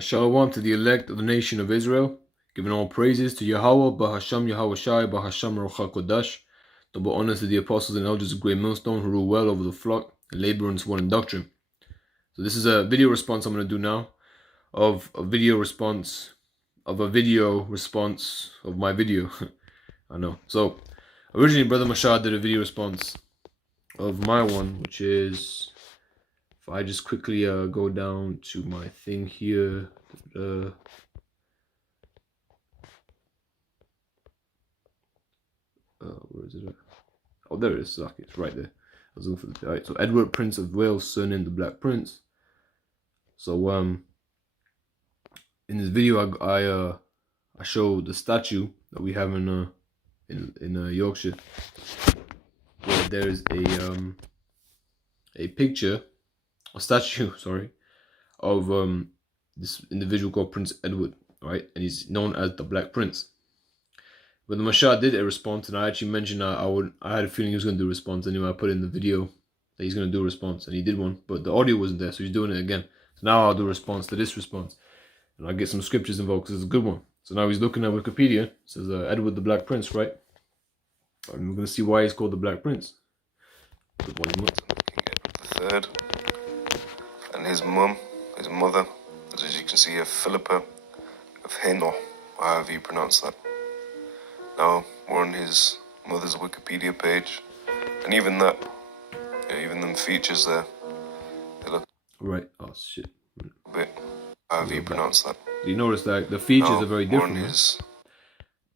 Shalom to the elect of the nation of Israel, giving all praises to Yahawah, bahasham, Yahawashi, bahasham, Ruach HaKodesh. Double honors to the apostles and elders of Great Millstone who rule well over the flock and labor in sworn doctrine. So this is a video response I'm going to do now of a video response of my video. I know. So originally Brother Mashad did a video response of my one, which is, if I just quickly go down to my thing here, where is it at? Oh, there it is. Okay, it's right there. I was looking for the right. So Edward, Prince of Wales, surnamed the Black Prince. So in this video, I show the statue that we have in Yorkshire, where there is a picture, a statue, sorry, of this individual called Prince Edward, right? And he's known as the Black Prince. But the Mashah did a response, and I actually mentioned I had a feeling he was going to do a response anyway. I put in the video that he's going to do a response, and he did one, but the audio wasn't there, so he's doing it again. So now I'll do a response to this response, and I'll get some scriptures involved because it's a good one. So now he's looking at Wikipedia. It says Edward the Black Prince, right? And we're going to see why he's called the Black Prince. The third, and his mother, as you can see here, Philippa of Hainault, or however you pronounce that. Now we're on his mother's Wikipedia page, and even that, even them features there, they look right. Oh shit. a bit, however you pronounce that. You notice that the features are very different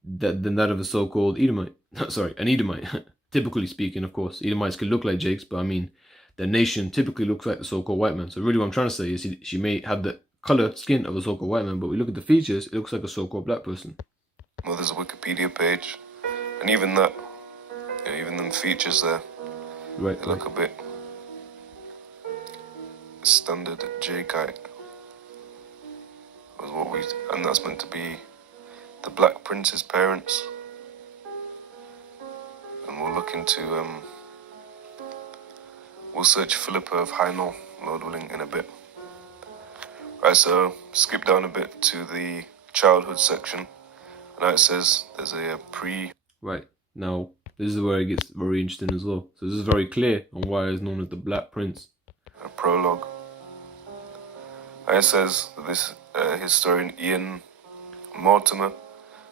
than that of a so-called Edomite. Sorry, an Edomite. Typically speaking, of course, Edomites could look like Jakes, but I mean, their nation typically looks like the so-called white man. So really what I'm trying to say is she may have the color, skin of a so-called white man, but we look at the features, it looks like a so-called black person. Mother's Wikipedia page, and even that, even them features there, right, they look a bit standard Jacobite. And that's meant to be the Black Prince's parents. And we'll look into, we'll search Philippa of Hainault, Lord willing, in a bit. Right, so skip down a bit to the childhood section. And now it says there's a pre... Right, now this is where it gets very interesting as well. So this is very clear on why it's known as the Black Prince. A prologue. And it says that this historian Ian Mortimer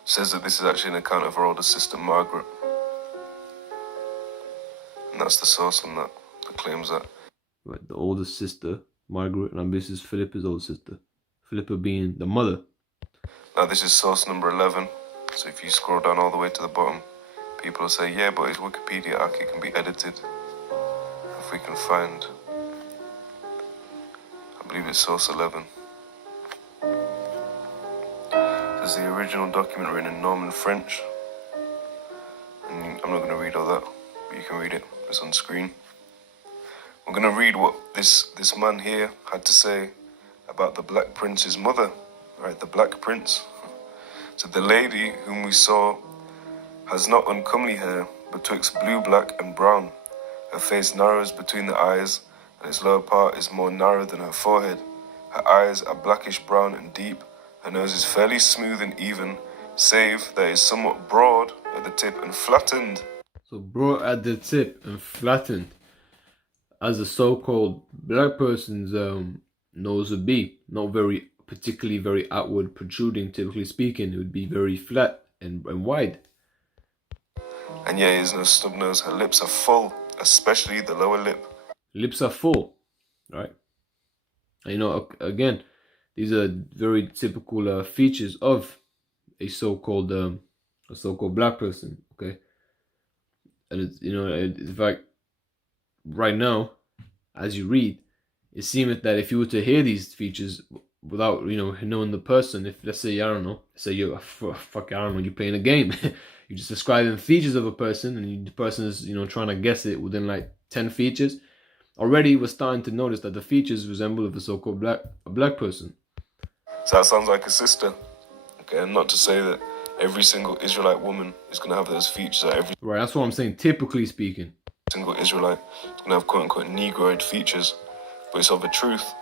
says that this is actually an account of her older sister Margaret. And that's the source on that claims that. Right, the older sister, Margaret, and this is Philippa's older sister. Philippa being the mother. Now this is source number 11. So if you scroll down all the way to the bottom, people will say, yeah, but his Wikipedia article can be edited. If we can find, I believe it's source 11. There's the original document written in Norman French. And I'm not going to read all that, but you can read it. It's on screen. We're going to read what this man here had to say about the Black Prince's mother. Right, the Black Prince. So the lady whom we saw has not uncomely hair, but twixt blue, black, and brown. Her face narrows between the eyes, and its lower part is more narrow than her forehead. Her eyes are blackish brown and deep. Her nose is fairly smooth and even, save that it is somewhat broad at the tip and flattened. So broad at the tip and flattened, as a so-called black person's nose would be. Not particularly very outward protruding, typically speaking. It would be very flat and wide. And yeah, he has no stub nose. Her lips are full, especially the lower lip. Lips are full, right? And, you know, again, these are very typical features of a so-called black person. Okay, and it's, you know, in fact, right now, as you read, it seems that if you were to hear these features without, you know, knowing the person, if let's say, I don't know, say you're you're playing a game, you're just describing features of a person, and the person is, you know, trying to guess it within like 10 features. Already we're starting to notice that the features resemble of a so-called black person. So that sounds like a sister. Okay, and not to say that every single Israelite woman is going to have those features. Right, that's what I'm saying, typically speaking. Single Israelite is going to have quote-unquote negroid features. But it's of a truth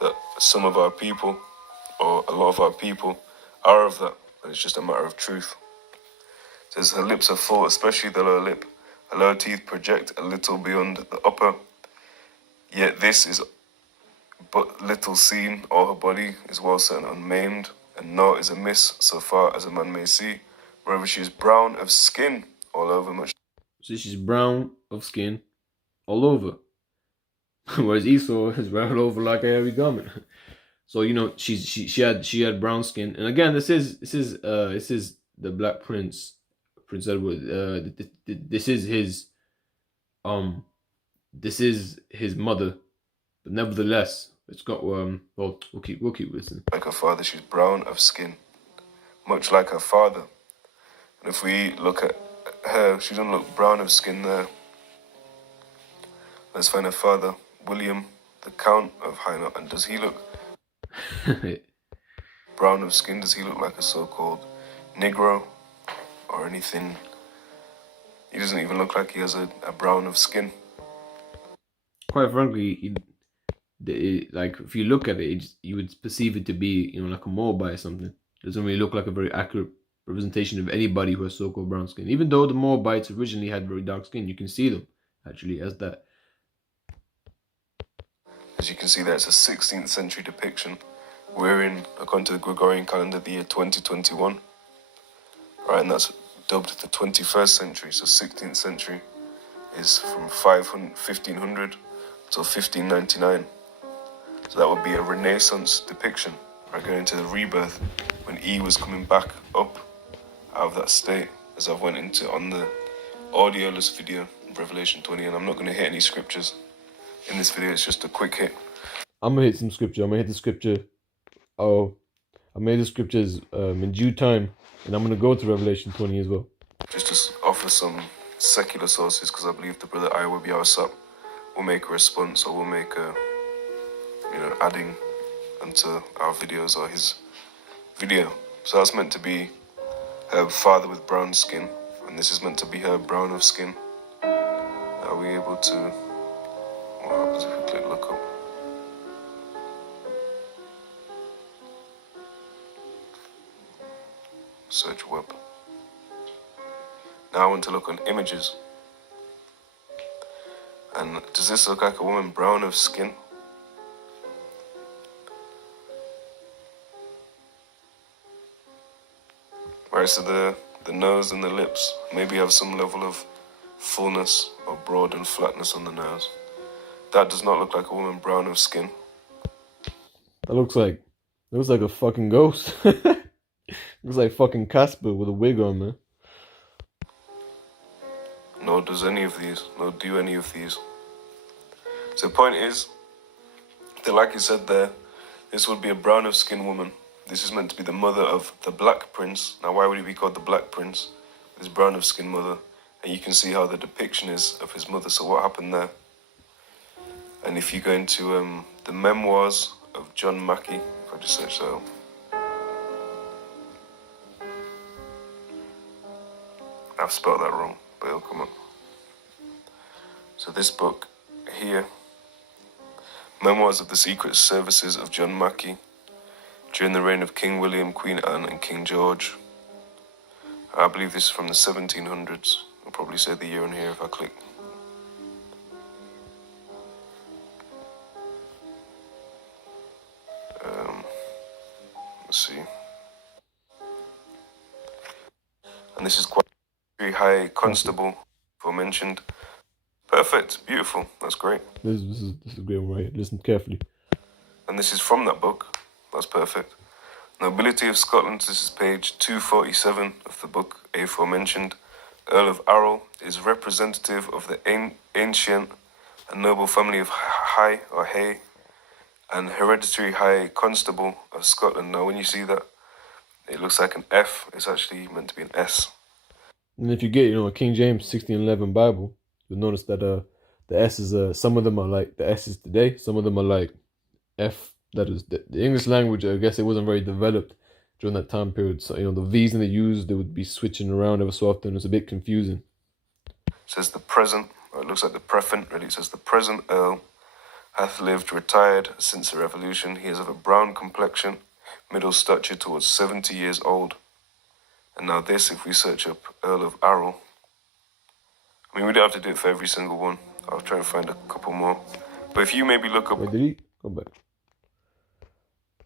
that some of our people, or a lot of our people, are of that, and it's just a matter of truth. It says her lips are full, especially the lower lip. Her lower teeth project a little beyond the upper, yet this is but little seen. All her body is well set and unmaimed, and naught is amiss so far as a man may see. Moreover, she is brown of skin all over, much. So she's brown of skin all over. Whereas Esau is brown all over like a hairy garment. So you know she had brown skin, and again this is the Black Prince, Prince Edward. This is his mother, but nevertheless it's got well we'll keep listening. Like her father, she's brown of skin, much like her father. And if we look at her, she doesn't look brown of skin there. Let's find her father, William, the Count of Hainaut, and does he look brown of skin? Does he look like a so-called Negro or anything? He doesn't even look like he has a brown of skin. Quite frankly, like if you look at it, you would perceive it to be, you know, like a Moabite or something. It doesn't really look like a very accurate representation of anybody who has so-called brown skin. Even though the Moabites originally had very dark skin, you can see them actually as that. As you can see there, it's a 16th century depiction. We're in, according to the Gregorian calendar, the year 2021. Right, and that's dubbed the 21st century. So 16th century is from 1500 till 1599. So that would be a Renaissance depiction, right, going into the rebirth, when E was coming back up out of that state, as I've went into on the audioless video of Revelation 20, and I'm not going to hit any scriptures in this video. It's just a quick hit. I'm gonna hit some scripture. I'm gonna hit the scripture. Oh, I made the scriptures in due time, and I'm gonna go to Revelation 20 as well. Just to offer some secular sources, because I believe the brother Ahyawab Yawasap will make a response, or will make a, you know, adding onto our videos or his video. So that's meant to be her father with brown skin, and this is meant to be her brown of skin. Are we able to? What happens if we click look up? Search web. Now I want to look on images. And does this look like a woman brown of skin? Right, so the nose and the lips maybe have some level of fullness or broad and flatness on the nose. That does not look like a woman brown of skin. That looks like a fucking ghost. Looks like fucking Casper with a wig on, man. Nor does any of these, nor do any of these. So the point is that, like you said there, this would be a brown of skin woman. This is meant to be the mother of the Black Prince. Now, why would he be called the Black Prince? His brown of skin mother. And you can see how the depiction is of his mother. So what happened there? And if you go into the memoirs of John Mackey, if I just search that up. I've spelled that wrong, but it'll come up. So this book here, Memoirs of the Secret Services of John Mackey, during the reign of King William, Queen Anne, and King George. I believe this is from the 1700s. I'll probably say the year on here if I click. Let's see. And this is quite very high constable, aforementioned. Perfect, beautiful, that's great. This is a great one, right? Listen carefully. And this is from that book. That's perfect. Nobility of Scotland. This is page 247 of the book aforementioned. Earl of Arrol is representative of the ancient and noble family of High or Hay, and hereditary High Constable of Scotland. Now, when you see that, it looks like an F. It's actually meant to be an S. And if you get, a King James 1611 Bible, you'll notice that the S's, some of them are like the S's today, some of them are like F. That is the English language. I guess it wasn't very developed during that time period. So the V's that they used, they would be switching around ever so often. It's a bit confusing. It says the present, or it looks like the prefant, really. It says the present Earl hath lived retired since the Revolution. He is of a brown complexion, middle stature towards 70 years old. And now this, if we search up Earl of Arrol, I mean, we don't have to do it for every single one. I'll try and find a couple more. But if you maybe look up... Wait, did he? Go back.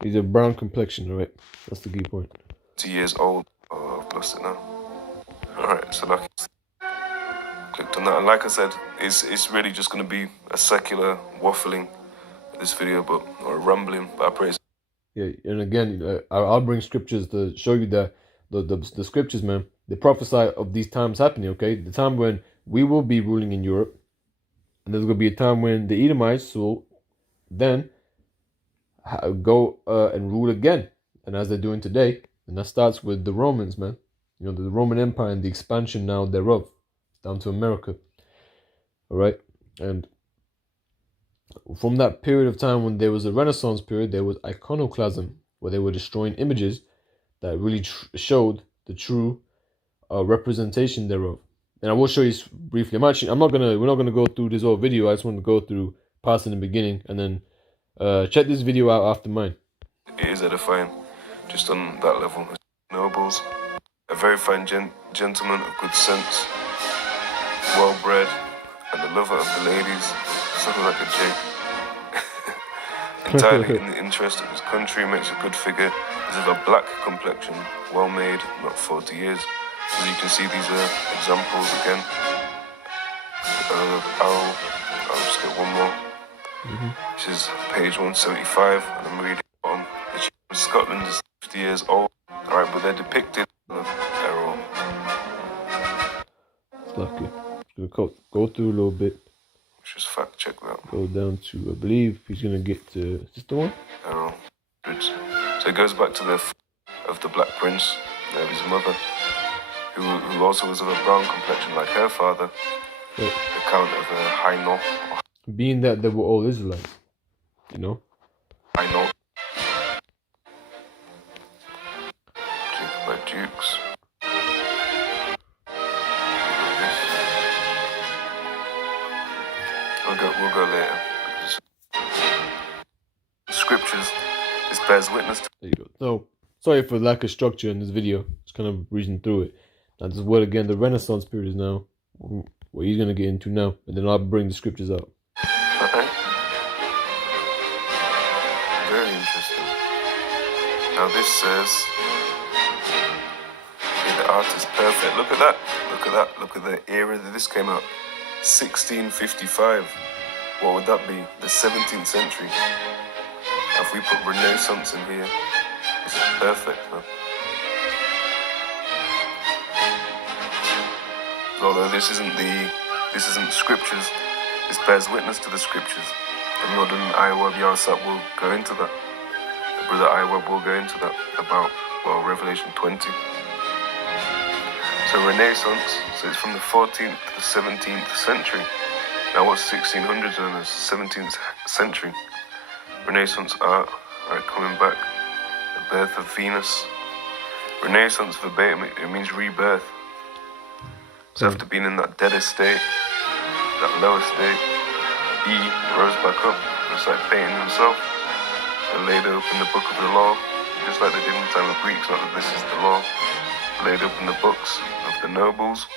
He's a brown complexion, right? That's the key point. 2 years old. Oh, I've lost it now. Alright, so like clicked on that, and like I said, it's really just going to be a secular waffling this video, but or a rumbling, but I praise. Yeah, and again, I'll bring scriptures to show you that the scriptures, man, they prophesy of these times happening. Okay, the time when we will be ruling in Europe, and there's going to be a time when the Edomites will then go and rule again, and as they're doing today, and that starts with the Romans, man. You know, the Roman Empire and the expansion now thereof down to America. All right, and from that period of time when there was a Renaissance period, there was iconoclasm, where they were destroying images that really showed the true representation thereof. And I will show you briefly. We're not gonna go through this whole video. I just want to go through past in the beginning, and then check this video out after mine. It is edifying, just on that level. Nobles, a very fine gentleman of good sense, well bred, and a lover of the ladies, something like a Jake. Entirely in the interest of his country, makes a good figure, is of a black complexion, well made, not 40 years. As you can see, these are examples again. I'll just get one more. This is page 175, and I'm reading on. The chief of Scotland is 50 years old. Alright, but they're depicted of error. It's lucky. Just gonna go through a little bit. Let's just fact check that. Go down to, I believe he's gonna get to, is this the one? Error. So it goes back to the of the Black Prince, of his mother, who also was of a brown complexion like her father. Yeah. The Count of Hainaut. Being that they were all Israelites, you know? Hainaut. Jacobite dukes. We'll go later. Scriptures. This bears witness to. There you go. So, sorry for lack of structure in this video. Just kind of reading through it. Now, this is what, again, the Renaissance period is now. What he's going to get into now. And then I'll bring the scriptures out. Okay. Very interesting. Now this says, the art is perfect. Look at that. Look at that. Look at the era that this came out. 1655. What would that be? The 17th century. If we put Renaissance in here, this is perfect, man. Although this isn't scriptures, this bears witness to the scriptures. The modern Ahyawab Yawasap will go into that. The brother Ahyawab will go into that about, well, Revelation 20. So Renaissance, so it's from the 14th to the 17th century. Now what's 1600s known as 17th century? Renaissance art, alright, coming back. The birth of Venus. Renaissance verbatim, it means rebirth. So after being in that deadest state, that lowest state, he rose back up and started painting himself. And laid open the book of the law, just like they did in the time of Greeks, not that this is the law. Laid open the books of the nobles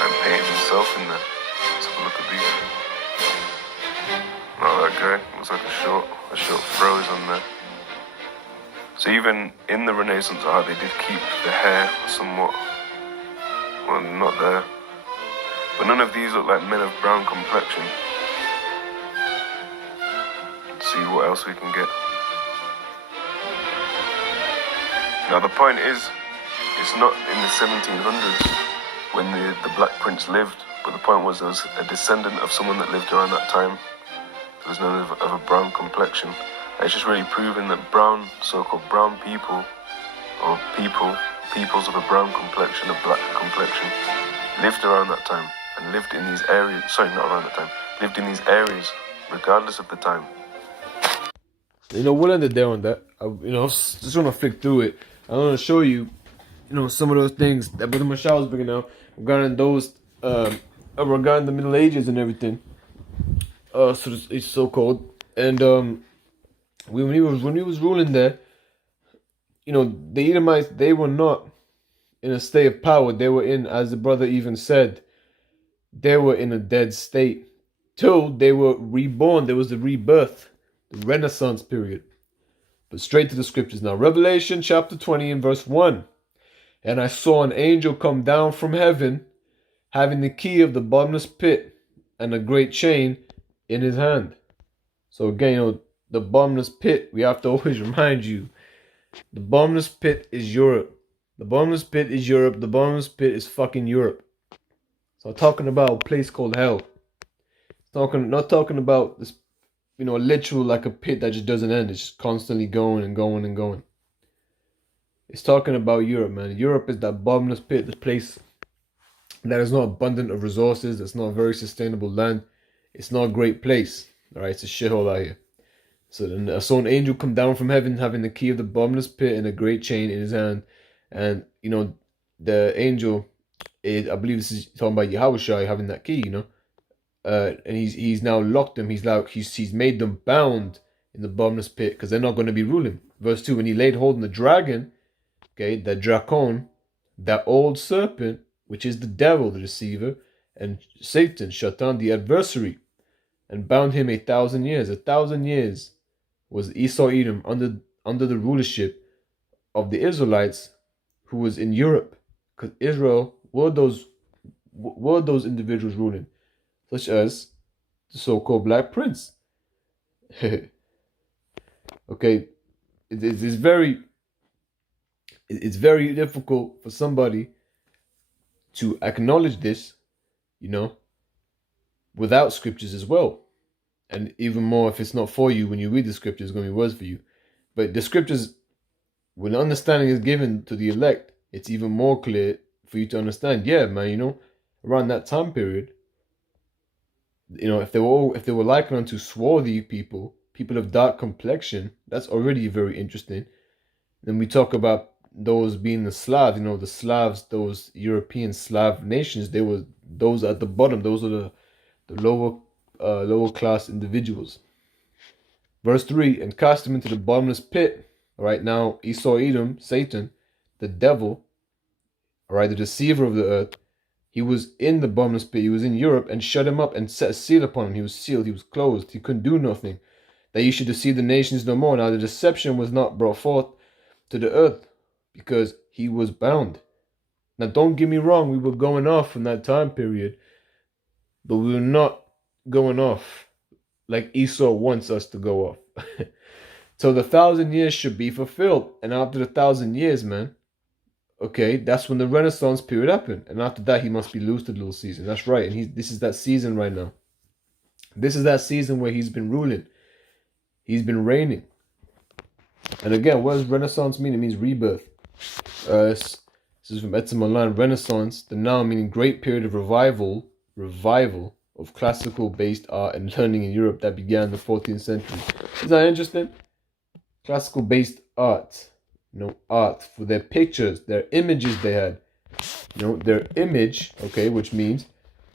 and painted himself in there. Let's have a look at these. Not that guy, looks like a short fro is on there. So even in the Renaissance art, they did keep the hair somewhat, well, not there. But none of these look like men of brown complexion. Let's see what else we can get. Now the point is, it's not in the 1700s when the Black Prince lived, but the point was there was a descendant of someone that lived around that time that was known of a brown complexion. And it's just really proving that brown, so-called brown people, or peoples of a brown complexion, a black complexion, lived around that time and lived in these areas, sorry, not around that time, lived in these areas regardless of the time. You know, we'll end it there on that. Just want to flick through it. I want to show you, some of those things that Brother Mashal was bringing out regarding those, regarding the Middle Ages and everything. So it's so-called. And when he was ruling there, you know, the Edomites, they were not in a state of power. They were in, as the brother even said, they were in a dead state till they were reborn. There was the rebirth, the Renaissance period. But straight to the scriptures now. Revelation chapter 20 and verse 1. And I saw an angel come down from heaven, having the key of the bottomless pit and a great chain in his hand. So again, you know, the bottomless pit, we have to always remind you, the bottomless pit is Europe. The bottomless pit is Europe. The bottomless pit is fucking Europe. So I'm talking about a place called hell. Not talking about this, you know, literal like a pit that just doesn't end. It's just constantly going and going and going. It's talking about Europe, man. Europe is that bottomless pit, the place that is not abundant of resources. That's not a very sustainable land. It's not a great place. All right, it's a shithole out here. So then I saw an angel come down from heaven, having the key of the bottomless pit and a great chain in his hand. And you know, the angel, I believe this is talking about Yahawashi having that key. You know, and he's now locked them. He's made them bound in the bottomless pit because they're not going to be ruling. Verse 2: when he laid hold on the dragon, okay, the dracon, that old serpent, which is the devil, the deceiver, and Satan, Shaitan, the adversary, and bound him 1,000 years. 1,000 years was Esau Edom under the rulership of the Israelites, who was in Europe, because Israel were those individuals ruling, such as the so-called Black Prince. Okay, it's very difficult for somebody to acknowledge this, you know, without scriptures as well. And even more if it's not for you, when you read the scriptures, it's going to be worse for you. But the scriptures, when understanding is given to the elect, it's even more clear for you to understand. Yeah, man, you know, around that time period, you know, if they were likened unto swarthy people of dark complexion, that's already very interesting. Then we talk about those being the Slavs, you know, the Slavs, those European Slav nations, they were those at the bottom. Those are the lower class individuals. Verse 3, and cast him into the bottomless pit. All right, now Esau Edom, Satan, the devil, all right, the deceiver of the earth, he was in the bottomless pit. He was in Europe, and shut him up and set a seal upon him. He was sealed. He was closed. He couldn't do nothing. That you should deceive the nations no more. Now the deception was not brought forth to the earth because he was bound. Now don't get me wrong, we were going off in that time period, but we were not going off like Esau wants us to go off. So the 1,000 years should be fulfilled. And after the 1,000 years, man, okay, that's when the Renaissance period happened. And after that, he must be loosed a little season. That's right. And this is that season right now. This is that season where he's been ruling. He's been reigning. And again, what does Renaissance mean? It means rebirth. This is from etymology. Renaissance, the noun meaning great period of revival of classical-based art and learning in Europe that began in the 14th century. Isn't that interesting? Classical-based art. You know, art for their pictures, their images they had. You know, their image, okay, which means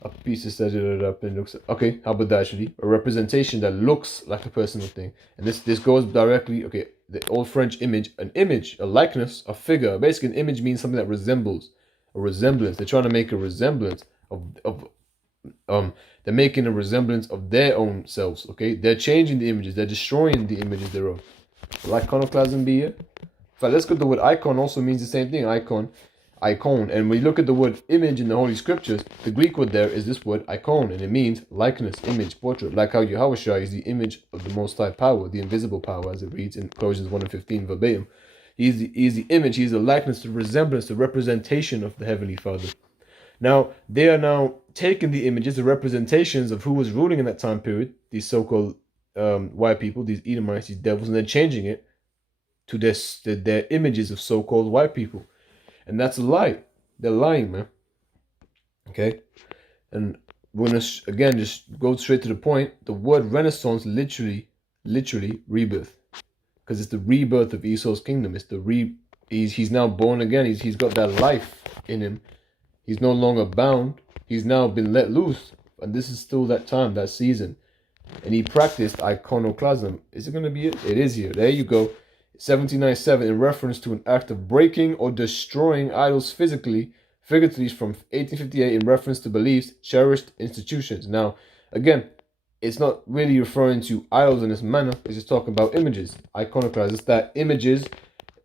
a piece is set it up and looks, okay, how about that actually? A representation that looks like a personal thing. And this goes directly, okay, the old French image, an image, a likeness, a figure. Basically, an image means something that resembles, a resemblance. They're trying to make a resemblance they're making a resemblance of their own selves, okay? They're changing the images. They're destroying the images thereof. Will iconoclasm be here? But let's go to the word icon also means the same thing, icon. And when you look at the word image in the Holy Scriptures, the Greek word there is this word icon, and it means likeness, image, portrait. Like how Yahawashi is the image of the Most High power, the invisible power, as it reads in Colossians 1:15 verbatim. He's the image, he's the likeness, the resemblance, the representation of the Heavenly Father. Now, they are now taking the images, the representations of who was ruling in that time period, these so-called white people, these Edomites, these devils, and they're changing it to their images of so-called white people. And that's a lie. They're lying, man. Okay? And we're going to, again, just go straight to the point. The word Renaissance literally rebirth. Because it's the rebirth of Esau's kingdom. It's he's now born again. He's got that life in him. He's no longer bound. He's now been let loose. And this is still that time, that season. and he practiced iconoclasm. Is it going to be it? It is here. There you go. 1797, in reference to an act of breaking or destroying idols figuratively from 1858 in reference to beliefs, cherished institutions. Now, again, it's not really referring to idols in this manner. It's just talking about images. Iconoclasm. It's that images,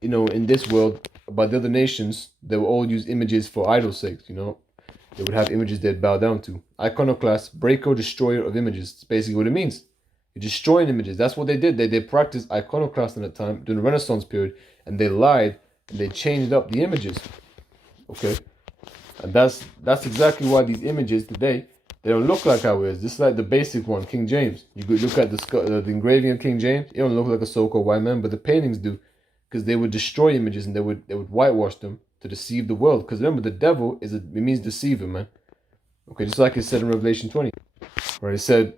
in this world, by the other nations, they will all use images for idol's sake, They would have images they'd bow down to. Iconoclast, breaker, destroyer of images. That's basically what it means. You're destroying images. That's what they did. They practiced iconoclasm at the time, during the Renaissance period, and they lied, and they changed up the images. Okay? And that's exactly why these images today, they don't look like how it is. This is like the basic one, King James. You could look at the engraving of King James. It don't look like a so-called white man, but the paintings do, because they would destroy images and they would whitewash them to deceive the world. Because remember, the devil it means deceiver, man. Okay, just like it said in Revelation 20, where it said,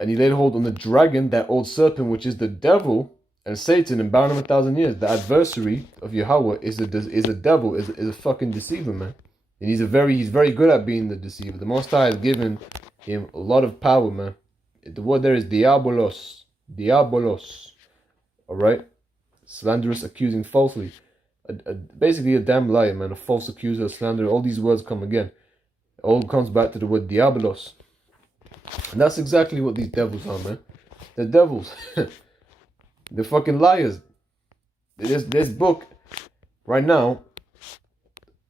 and he laid hold on the dragon, that old serpent, which is the devil and Satan, and bound him 1,000 years. The adversary of Yahawah is a devil, is a fucking deceiver, man. And he's very good at being the deceiver. The Most High has given him a lot of power, man. The word there is diabolos. All right, slanderous, accusing falsely. Basically a damn liar, man. A false accuser, a slanderer. All these words come again. It all comes back to the word diabolos. And that's exactly what these devils are, man. They're devils. They're fucking liars. This book, right now,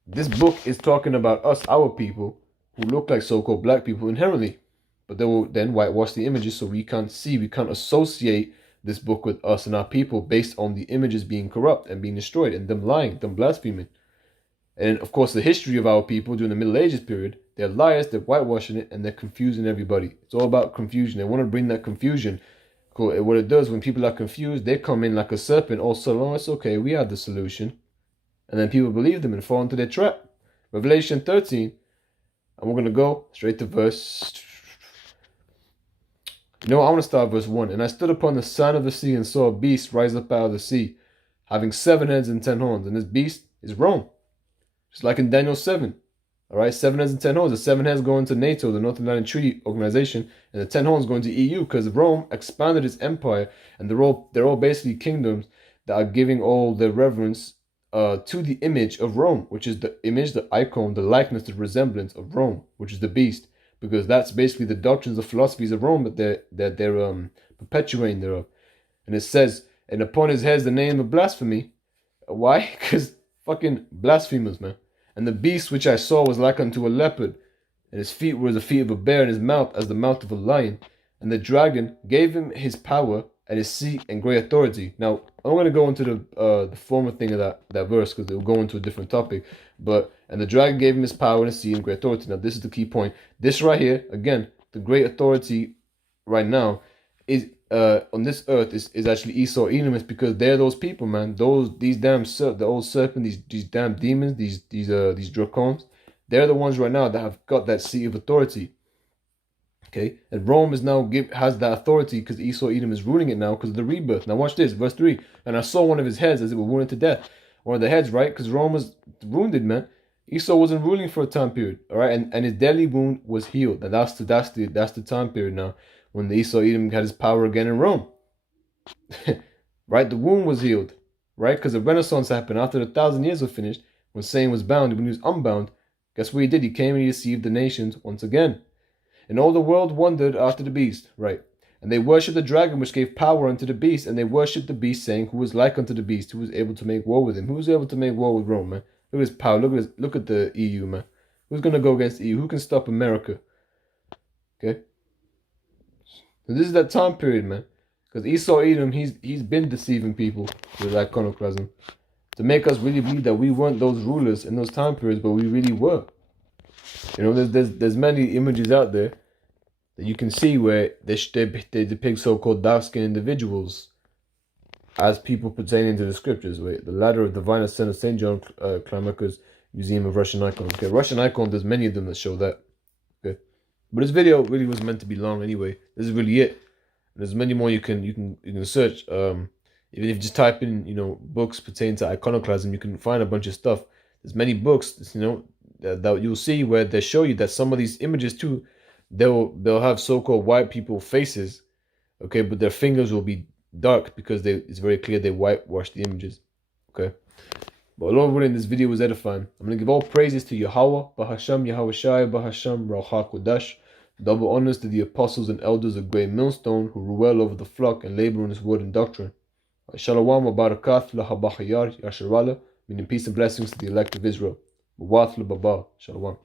this book is talking about us, our people, who look like so-called black people inherently. But they will then whitewash the images so we can't associate this book with us and our people based on the images being corrupt and being destroyed and them lying, them blaspheming. And of course, the history of our people during the Middle Ages period, they're liars, they're whitewashing it, and they're confusing everybody. It's all about confusion. They want to bring that confusion. Cool. What it does, when people are confused, they come in like a serpent. Oh, so long, it's okay, we have the solution. And then people believe them and fall into their trap. Revelation 13, and we're going to go straight to verse... I want to start verse 1. And I stood upon the sand of the sea and saw a beast rise up out of the sea, having 7 heads and 10 horns. And this beast is Rome. Just like in Daniel 7. All right, 7 heads and 10 horns. The 7 heads going to NATO, the North Atlantic Treaty Organization, and the 10 horns going to EU, because Rome expanded its empire, and they're all basically kingdoms that are giving all their reverence to the image of Rome, which is the image, the icon, the likeness, the resemblance of Rome, which is the beast. Because that's basically the doctrines, the philosophies of Rome that they're perpetuating thereof. And it says, and upon his head the name of blasphemy. Why? Because fucking blasphemers, man. And the beast which I saw was like unto a leopard, and his feet were as the feet of a bear, and his mouth as the mouth of a lion. And the dragon gave him his power and his seat and great authority. Now, I'm going to go into the former thing of that verse, because it will go into a different topic. And the dragon gave him his power and his seat and great authority. Now, this is the key point. This right here, again, the great authority right now is on this earth is actually Esau, Edom. It's because they're those people, man. These damn the old serpent, these damn demons, these dracons. They're the ones right now that have got that seat of authority. Okay, and Rome is now has that authority because Esau, Edom is ruling it now because of the rebirth. Now watch this, verse 3. And I saw one of his heads as it were wounded to death. One of the heads, right? Because Rome was wounded, man. Esau wasn't ruling for a time period, all right, and his deadly wound was healed. And that's the time period now when the Esau Edom had his power again in Rome, right? The wound was healed, right? Because the Renaissance happened after the 1,000 years were finished. When Satan was bound, when he was unbound, guess what he did? He came and he deceived the nations once again. And all the world wondered after the beast, right? And they worshipped the dragon, which gave power unto the beast, and they worshipped the beast, saying, "Who was like unto the beast? Who was able to make war with him? Who was able to make war with Rome, man? Look at his power. Look at the EU, man. Who's gonna go against the EU? Who can stop America?" Okay. So this is that time period, man. Because Esau Edom, he's been deceiving people with iconoclasm to make us really believe that we weren't those rulers in those time periods, but we really were. There's many images out there that you can see where they depict so-called dark-skinned individuals as people pertaining to the scriptures. Wait, the Ladder of Divine Ascent of St. John Climaker's Museum of Russian Icons. Okay, Russian icons, there's many of them that show that. Okay, but this video really was meant to be long anyway. This is really it. There's many more you can search. Even if you just type in books pertaining to iconoclasm, you can find a bunch of stuff. There's many books that you'll see where they show you that some of these images too, they'll have so-called white people faces Okay, but their fingers will be dark because it's very clear they whitewashed the images. Okay. But Lord willing, this video was edifying. I'm going to give all praises to Yahawah, bahasham, Yahawashi, bahasham, Rauha Kodash. Double honors to the apostles and elders of Great Millstone who rule well over the flock and labor in his word and doctrine. Shalom wa barakat lahabachayar yasharala, meaning peace and blessings to the elect of Israel. Mawat la baba. Shalom.